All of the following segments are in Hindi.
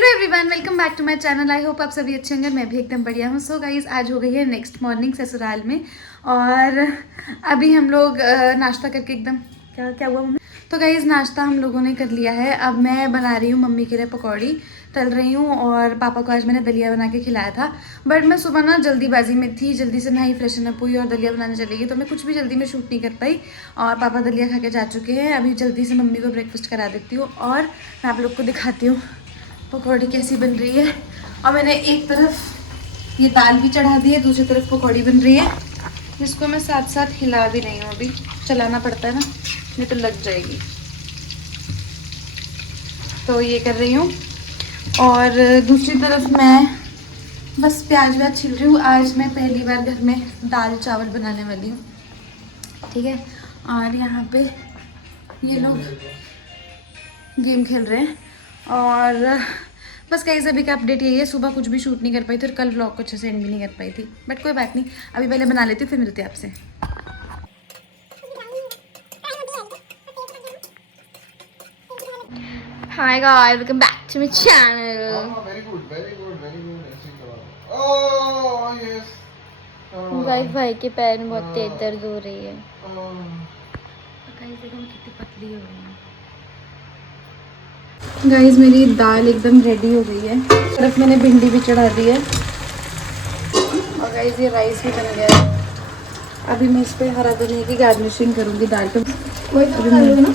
Hello everyone, welcome back to my channel. I hope आप सभी अच्छे होंगे। मैं भी एकदम बढ़िया हूँ। सो गाइस, आज हो गई है नेक्स्ट मॉर्निंग ससुराल में और अभी हम लोग नाश्ता करके एकदम क्या क्या हुआ मम्मी। तो गाइस, नाश्ता हम लोगों ने कर लिया है। अब मैं बना रही हूँ मम्मी के लिए पकौड़ी, तल रही हूँ। और पापा को आज मैंने दलिया बना के खिलाया था, बट मैं सुबह ना जल्दीबाजी में थी, जल्दी से नहाई फ्रेशन अप हुई और दलिया बनाने चली गई, तो मैं कुछ भी जल्दी में शूट नहीं कर पाई। और पापा दलिया खा के जा चुके हैं। अभी जल्दी से मम्मी को ब्रेकफास्ट करा देती हूँ और मैं आप लोग को दिखाती हूँ पकौड़ी कैसी बन रही है। और मैंने एक तरफ ये दाल भी चढ़ा दी है, दूसरी तरफ पकौड़ी बन रही है, जिसको मैं साथ साथ हिला भी रही हूँ। अभी चलाना पड़ता है ना, नहीं तो लग जाएगी। तो ये कर रही हूँ और दूसरी तरफ मैं बस प्याज व्याज छिल रही हूँ। आज मैं पहली बार घर में दाल चावल बनाने वाली हूँ, ठीक है। और यहाँ पे ये लोग गेम खेल रहे हैं। और बस कहीं से भी का अपडेट यही है, सुबह कुछ भी शूट नहीं कर पाई थी और कल व्लॉग को अच्छे से एंड भी नहीं कर पाई थी, बट कोई बात नहीं। अभी पहले बना लेती हूँ, फिर मिलते हैं आपसे। Hi guys, welcome back to my channel. Very good, very good, very good. ऐसे करो। Oh yes. गाइस, भाई के पैर में बहुत तेज दर्द हो रही है। Oh. गाइस देखो मैं कितनी पतली हो गई हूँ। गाइस मेरी दाल एकदम रेडी हो गई है। तरफ मैंने भिंडी भी चढ़ा दी है और गाइस ये राइस भी बन गया है। अभी मैं इस पे हरा धनिया की गार्निशिंग करूंगी दाल पे। कोई अभी मैं ना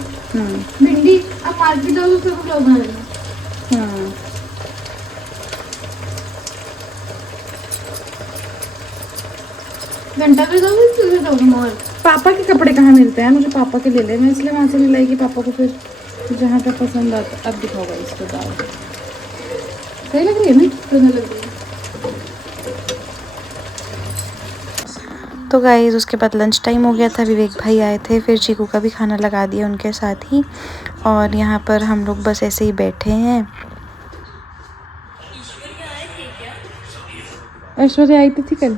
भिंडी अब मार्केट जाओ तो कुछ और बना लेना। हाँ, घंटा कर दोगे तो दोगे मोर। पापा के कपड़े कहाँ मिलते हैं, मुझे पापा के ले ले। मैं इसलिए वहाँ से नहीं लाई कि पापा को फिर जहाँ पे पसंद आता। अब दिखाओगा इसको दाल सही लग रही है ना, दोनों लग रही है। तो गाइस उसके बाद लंच टाइम हो गया था, विवेक भाई आए थे, फिर चीकू का भी खाना लगा दिया उनके साथ ही। और यहाँ पर हम लोग बस ऐसे ही बैठे हैं। ऐश्वर्या आई थी कल।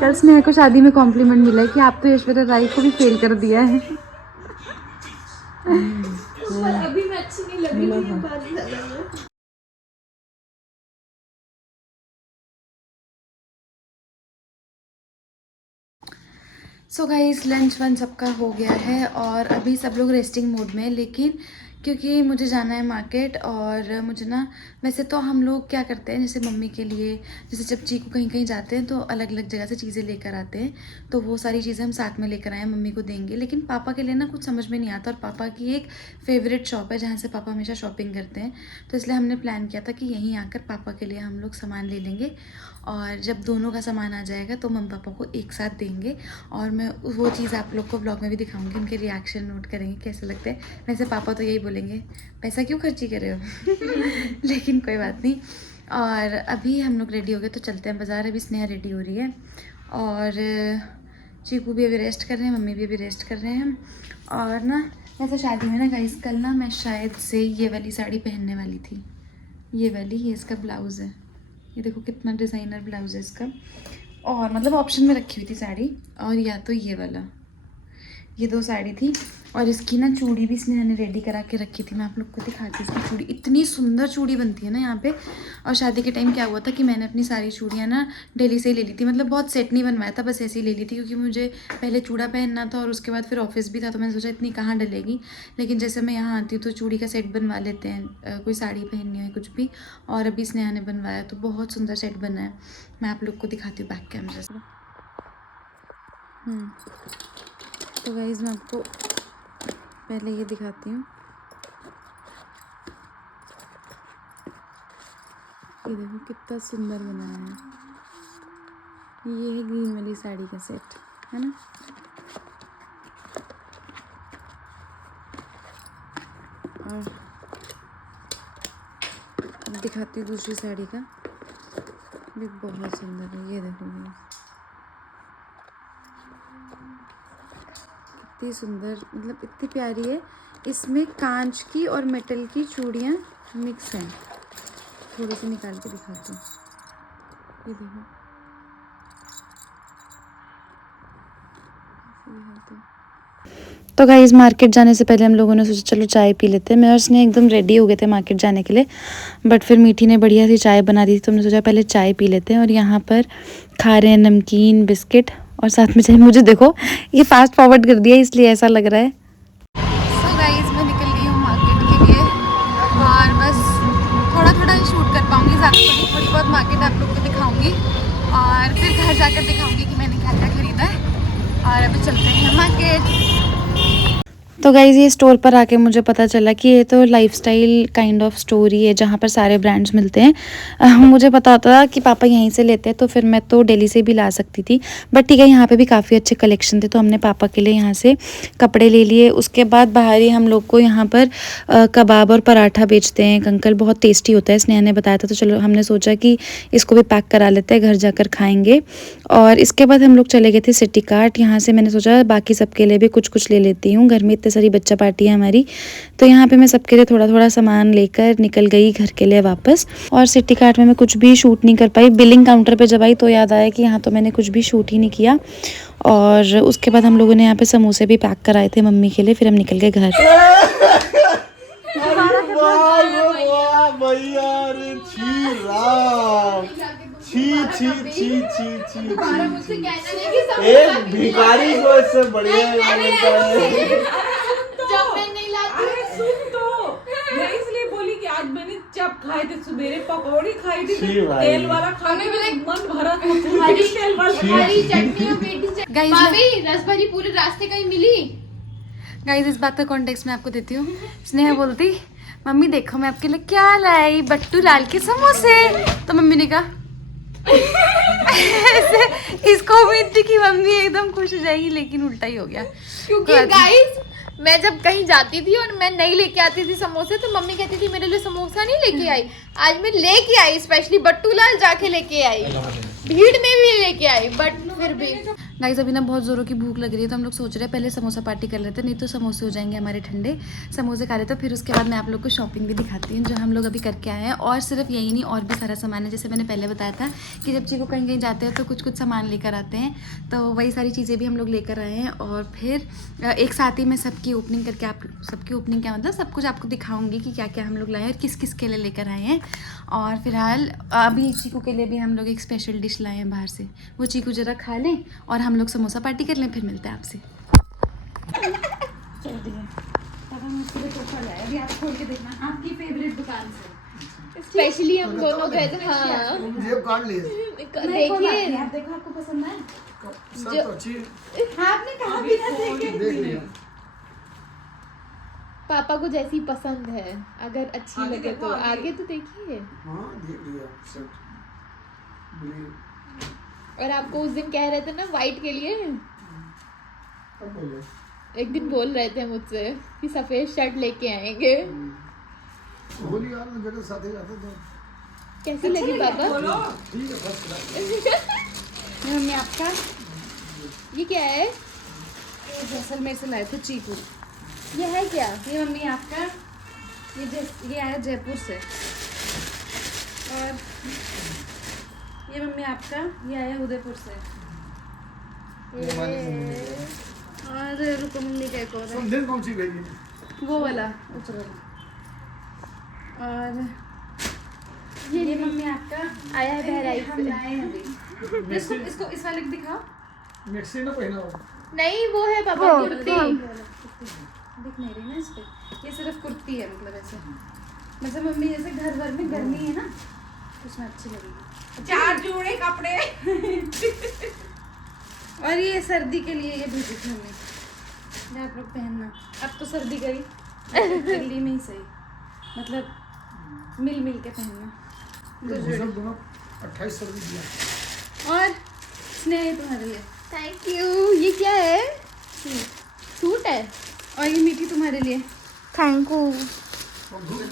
कल स्नेहा को शादी में कॉम्प्लीमेंट मिला है कि आप तो ऐश्वर्या राय को भी फेल कर दिया है। अभी मैं अच्छी नहीं लग रही है बात। सो गाइस, लंच वन सबका हो गया है और अभी सब लोग रेस्टिंग मोड में है, लेकिन क्योंकि मुझे जाना है मार्केट और मुझे ना, वैसे तो हम लोग क्या करते हैं, जैसे मम्मी के लिए, जैसे जब चीकू कहीं कहीं जाते हैं तो अलग अलग जगह से चीज़ें लेकर आते हैं, तो वो सारी चीज़ें हम साथ में लेकर आए मम्मी को देंगे। लेकिन पापा के लिए ना कुछ समझ में नहीं आता, और पापा की एक फेवरेट शॉप है जहाँ से पापा हमेशा शॉपिंग करते हैं, तो इसलिए हमने प्लान किया था कि यहीं आकर पापा के लिए हम लोग सामान ले लेंगे और जब दोनों का सामान आ जाएगा तो मम्मी पापा को एक साथ देंगे। और मैं वो चीज़ आप लोग को ब्लॉग में भी दिखाऊंगी, उनके रिएक्शन नोट करेंगे कैसे लगते हैं। वैसे पापा तो यही बोलेंगे, पैसा क्यों खर्ची कर रहे हो। लेकिन कोई बात नहीं। और अभी हम लोग रेडी हो गए तो चलते हैं बाज़ार। अभी स्नेहा रेडी हो रही है और चीकू भी अभी रेस्ट कर रहे हैं, मम्मी भी अभी रेस्ट कर रहे हैं। और ना वैसे शादी में ना गाइस, कल ना मैं शायद से ये वाली साड़ी पहनने वाली थी, ये वाली, ये इसका ब्लाउज़ है। ये देखो कितना डिज़ाइनर ब्लाउज है इसका, और मतलब ऑप्शन में रखी हुई थी साड़ी, और या तो ये वाला, ये दो साड़ी थी। और इसकी ना चूड़ी भी स्नेहा ने रेडी करा के रखी थी, मैं आप लोग को दिखाती हूँ। इसकी चूड़ी इतनी सुंदर चूड़ी बनती है ना यहाँ पे। और शादी के टाइम क्या हुआ था कि मैंने अपनी सारी चूड़ियाँ ना दिल्ली से ही ले ली थी, मतलब बहुत सेट नहीं बनवाया था, बस ऐसे ही ले ली थी, क्योंकि मुझे पहले चूड़ा पहनना था और उसके बाद फिर ऑफिस भी था, तो मैंने सोचा इतनी कहाँ डलेगी। लेकिन जैसे मैं यहाँ आती हूँ तो चूड़ी का सेट बनवा लेते हैं, कोई साड़ी पहननी हो कुछ भी। और अभी स्नेहा ने बनवाया तो बहुत सुंदर सेट बना है, मैं आप लोग को दिखाती हूँ बैक कैमरे से। तो गाइस मैं आपको पहले ये दिखाती हूँ, ये देखो कितना सुंदर बनाया है। ये है ग्रीन वाली साड़ी का सेट, है ना। और अब दिखाती हूँ दूसरी साड़ी का, भी बहुत सुंदर है। ये देखो कितनी सुंदर, मतलब इतनी प्यारी है। इसमें कांच की और मेटल की चूड़ियाँ मिक्स हैं। थोड़ी सी निकाल के दिखाती हूँ, ये देखो। तो गाइस मार्केट जाने से पहले हम लोगों ने सोचा चलो चाय पी लेते हैं। मैं और उसने एकदम रेडी हो गए थे मार्केट जाने के लिए, बट फिर मीठी ने बढ़िया सी चाय बना दी थी, तो हमने सोचा पहले चाय पी लेते हैं। और यहाँ पर खा रहे हैं नमकीन, बिस्किट और साथ में चाय। मुझे देखो ये फास्ट फॉरवर्ड कर दिया इसलिए ऐसा लग रहा है। सो गाइस मैं निकल गई हूँ मार्केट के लिए और बस थोड़ा थोड़ा शूट कर पाऊँगी, ज़्यादा थोड़ी बहुत मार्केट आप लोग को दिखाऊँगी और फिर घर जाकर दिखाऊँगी कि मैंने क्या क्या ख़रीदा है। और अभी चलते हैं मार्केट। तो गाइज़ ये स्टोर पर आके मुझे पता चला कि ये तो लाइफस्टाइल काइंड ऑफ स्टोर ही है जहाँ पर सारे ब्रांड्स मिलते हैं। मुझे पता होता था कि पापा यहीं से लेते हैं तो फिर मैं तो दिल्ली से भी ला सकती थी, बट ठीक है यहाँ पे भी काफ़ी अच्छे कलेक्शन थे तो हमने पापा के लिए यहाँ से कपड़े ले लिए। उसके बाद बाहर ही हम लोग को यहाँ पर कबाब और पराठा बेचते हैं एक अंकल, बहुत टेस्टी होता है, स्नेहा ने बताया था। तो चलो हमने सोचा कि इसको भी पैक करा लेते हैं, घर जाकर खाएँगे। और इसके बाद हम लोग चले गए थे सिटी कार्ट। यहाँ से मैंने सोचा बाकी सबके लिए भी कुछ कुछ ले लेती हूँ, घर में इतने सारी बच्चा पार्टी है हमारी। तो यहाँ पे मैं सबके लिए थोड़ा थोड़ा सामान लेकर निकल गई घर के लिए वापस। और सिटी कार्ट में मैं कुछ भी शूट नहीं कर पाई। बिलिंग काउंटर पे जब आई तो याद आया कि यहाँ तो मैंने कुछ भी शूट ही नहीं किया। और उसके बाद हम लोगों ने यहाँ पे समोसे भी पैक कराए थे मम्मी के लिए, फिर हम निकल गए घर। एक भिखारी को इससे बढ़िया मिलता है। जब मैं नहीं लाती सुन तो मैं इसलिए बोली कि आज मैंने चप खाए थे, सवेरे पकौड़ी खाई थी, तेल वाला खाने में मन भरा था, हरी चटनी और मीठी चटनी। गाइस भाभी रसभरी पूरे रास्ते कहीं मिली? गाइस इस बात का कॉन्टेक्स्ट मैं आपको देती हूँ। स्नेहा बोलती मम्मी देखो मैं आपके लिए क्या लाई, बट्टू लाल के समोसे। तो मम्मी ने कहा ऐसे इसको उम्मीद थी कि मम्मी एकदम खुश हो जाएगी, लेकिन उल्टा ही हो गया। क्योंकि गाइस मैं जब कहीं जाती थी और मैं नहीं लेके आती थी समोसे तो मम्मी कहती थी मेरे लिए समोसा नहीं लेके आई। आज मैं लेके आई, स्पेशली बट्टू लाल जाके लेके आई, भीड़ में भी लेके आई, बट फिर भी गाइस अभी ना बहुत ज़ोरों की भूख लग रही है तो हम लोग सोच रहे हैं पहले समोसा पार्टी कर लेते हैं, नहीं तो समोसे हो जाएंगे हमारे ठंडे। समोसे खा लेते हैं, फिर उसके बाद मैं आप लोग को शॉपिंग भी दिखाती हूँ जो हम लोग अभी करके आए हैं। और सिर्फ यही नहीं और भी सारा सामान है, जैसे मैंने पहले बताया था कि जब चीकू कहीं कहीं जाते हैं तो कुछ कुछ सामान लेकर आते हैं, तो वही सारी चीज़ें भी हम लोग लेकर आए हैं। और फिर एक साथ ही मैं सबकी ओपनिंग करके आप सबकी ओपनिंग क्या मतलब सब कुछ आपको दिखाऊंगी कि क्या क्या हम लोग लाए हैं और किस किस के लिए लेकर आए हैं। और फिलहाल अभी चीकू के लिए भी हम लोग एक स्पेशल डिश लाए हैं बाहर से, वो चीकू जरा खा लें और हम लोग समोसा पार्टी कर लें, फिर मिलते हैं आपसे। अभी आप खोल के देखना आपकी फेवरेट दुकान से, स्पेशली हम दोनों गए थे। हाँ जेब काट लिए। देखिए आप देखो आपको पसंद है। सब तो अच्छी आपने कहा बिना देखे देख लिया। पापा को जैसी पसंद है, अगर अच्छी लगे तो आगे तो देखिए। हाँ देख लिया सब। और आपको उस दिन कह रहे थे ना वाइट के लिए, अब बोले एक दिन बोल रहे थे मुझसे कि सफेद शर्ट लेके आएंगे। होली यार में जगह साथ ही जाते तो कैसी लगी पापा? ठीक है बस। मम्मी आपका ये क्या है? जैसलमेर से लाए थे चीकू। ये है क्या? ये मम्मी आपका ये आया जयपुर से। और ये मम्मी आपका ये आया उदयपुर से। और रुको मम्मी का एक और है, दिन कौन सी भेजी? वो वाला ऊपर वाला। और ये मम्मी आपका आया है बहराइच हम से। लाए हैं अभी। इसको इस वाले को दिखाओ। मिक्सी ना पहना हो। नहीं वो है पापा कुर्ती। दिख नहीं रही ना इस पे, ये सिर्फ कुर्ती है, मतलब ऐसे मतलब मम्मी जैसे घर भर में गर्मी है ना उसमें अच्छी लगेगी। 4 जोड़े कपड़े। और ये सर्दी के लिए ये भेजी थी मम्मी, ये आप लोग पहनना। अब तो सर्दी गई, दिल्ली में ही सही, मतलब मिल मिल के पहनना। सब दोनों 28 सर्दी दिया। और स्नेह तुम्हारे लिए, थैंक यू। ये क्या है? सूट है। और ये मीठी तुम्हारे लिए। Thank you.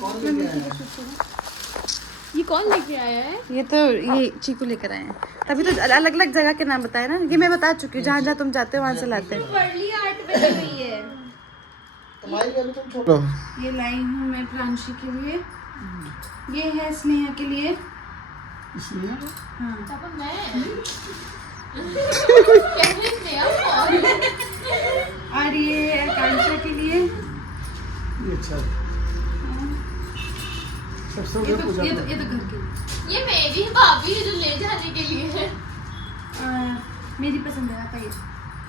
कौन लेके आया? ये कौन लेके आया है? ये तो ये चीकू लेकर आए हैं, तभी तो अलग अलग जगह के नाम बताए ना, ये मैं बता चुकी हूँ, जहाँ जहाँ तुम जाते हो वहाँ से लाते हैं। वर्ली आर्ट में लगी हुई है। तुम्हारी वाली तुम छोड़ो। ये लाई हूँ मैं प्रांशी के लिए, ये है स्नेहा के लिए। इसलिए हाँ पापा मैं कह रही थी आप। और ये आकांक्षा के लिए ये अच्छा है। सबसे ये ऊपर तो पूजा ये तो करो। ये तो घर के लिए। ये मेरी भाभी है जो ले जाने के लिए है। मेरी पसंद है आपका ये,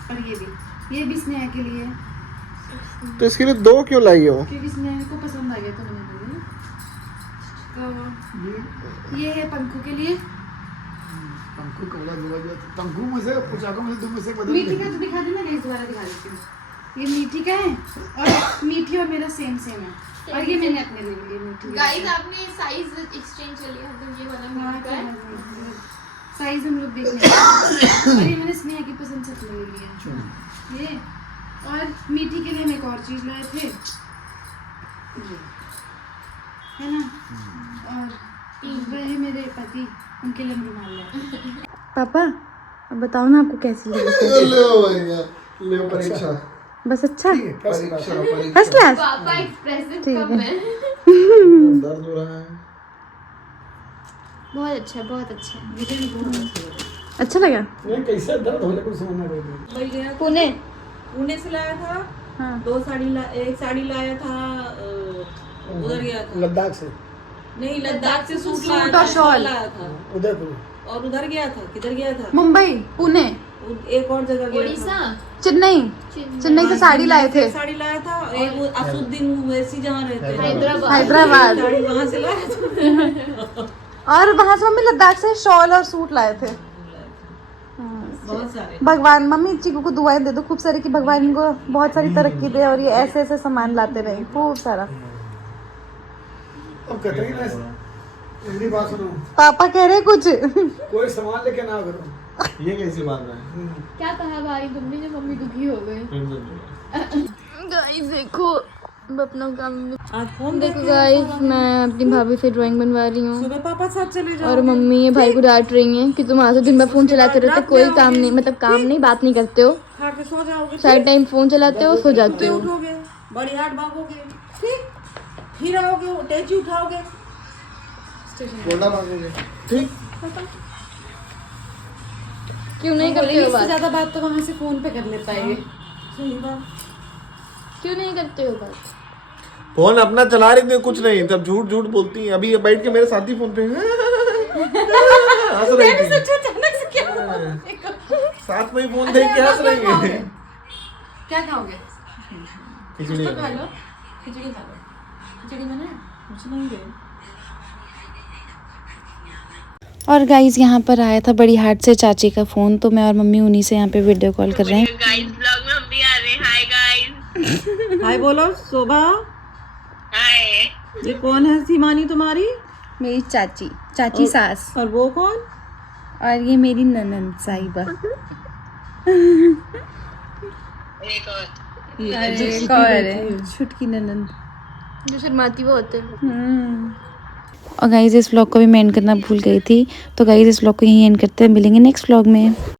और ये भी स्नेहा के लिए है, तो इसके लिए 2 क्यों लाई हो? क्योंकि स्नेहा को पसंद आ गया तो मैंने बोला। तो ये है पंखू के लिए। पंखू कपड़ा धोआ गया था। पंखू में से पोशाकों में से 2 में से बदल मीठी दे। का तो दिखा देना, गाइस दोबारा दिखा देती हूँ। ये मीठी का है और मीठी और मेरा सेम है, और ये मैंने अपने लिए लिया मीठी। गाइस आपने साइज एक्सचेंज कर लिया, हम ये वाला हाँ, मिलता है। साइज हम लोग देखने आए। और ये मैंने स्नेहा की पसंद से अपने लिए लिया ये। और मीठी के लिए हम एक और चीज लाए थे, ये है ना। और वह है मेरे पति, उनके लिए हम रुमाल लाए। पापा अब बताओ ना आपको कैसी लगी? ले भैया, ले परीक्षा। बस अच्छा, परीक्षा फर्स्ट क्लास। पापा एक्सप्रेसिव ठीक कम है। है। दर्द हो रहा है। बहुत अच्छा है, बहुत अच्छा है। मुझे भी बहुत अच्छा लगा। अच्छा लगा। नहीं कैसे दर्द होने को समझ ना रही। भाई गया था, पुणे। पुणे से लाया था। हाँ। 2 साड़ी एक साड़ी लाया था, उधर गया था। लद्दाख से नहीं, लद्दाख से सूट सूट लाया और था, शॉल। लाया था। उदयपुर। और उधर गया था, किधर गया था? मुंबई, पुणे, एक और जगह गया उड़ीसा, था। चेन्नई। चेन्नई से साड़ी लाए थे। एक साड़ी लाया था, एक वो असुद्दीन वैसी जहाँ रहते हैं, हैदराबाद। साड़ी वहाँ से लाया था। और वहां से मम्मी लद्दाख से शॉल और सूट लाए थे। बहुत सारे। भगवान मम्मी चीकू को दुआएं दे दो खूब सारी कि भगवान इनको बहुत सारी तरक्की दे और ये ऐसे ऐसे सामान लाते रहे खूब सारा। अब कहते हैं ना हिंदी बात सुनो, पापा कह रहे कुछ। कोई सामान लेके ना करो। ये कैसी बात है? क्या कहा भाई तुमने जो मम्मी दुखी हो गई? गाइस देखो अब अपना काम आज फोन देखो गाइस, मैं अपनी भाभी से ड्राइंग बनवा रही हूँ सुबह पापा साथ चले जाओ। और मम्मी ये भाई को डांट रही हैं कि तुम आज दिन भर फोन चलाते रहते, कोई काम नहीं, मतलब काम नहीं, बात नहीं करते हो, खा के सो जाओगे, सारे टाइम फोन चलाते हो, सो जाते हो। उठोगे, बड़ी हाट भागोगे, ठीक, फिर आओगे, टैची उठाओगे, गोला मांगोगे। ठीक। क्यों नहीं करते हो बात? ज्यादा बात तो वहाँ से फोन पे कर लेता है। सही बात। क्यों नहीं करते हो बात? फोन अपना चला रही थी, कुछ नहीं, तब झूठ झूठ बोलती है। अभी ये बैठ के मेरे साथी फोन पे हंस रही थी। साथ में ही फोन देख के हंस रही है। क्या खाओगे? खिचड़ी खा लो, खिचड़ी खा लो। खिचड़ी बना है? कुछ नहीं गए। और गाइज यहाँ पर आया था बड़ी हाट से चाची का फ़ोन, तो मैं और मम्मी उन्हीं से यहाँ पे वीडियो कॉल कर रहे हैं। गाइस ब्लॉग में हम भी आ रहे हैं। Hi guys. हाय बोलो शोभा। हाय। ये कौन है सीमानी तुम्हारी? मेरी चाची, चाची सास, और वो कौन? और ये मेरी ननंद साहिबा। एक और अरे एक और है, छुटकी ननंद। जो शर्माती वो होते हैं। और गाइज इस व्लॉग को भी मैं एंड करना भूल गई थी, तो गाइज इस व्लॉग को यहीं एंड करते हैं, मिलेंगे नेक्स्ट व्लॉग में।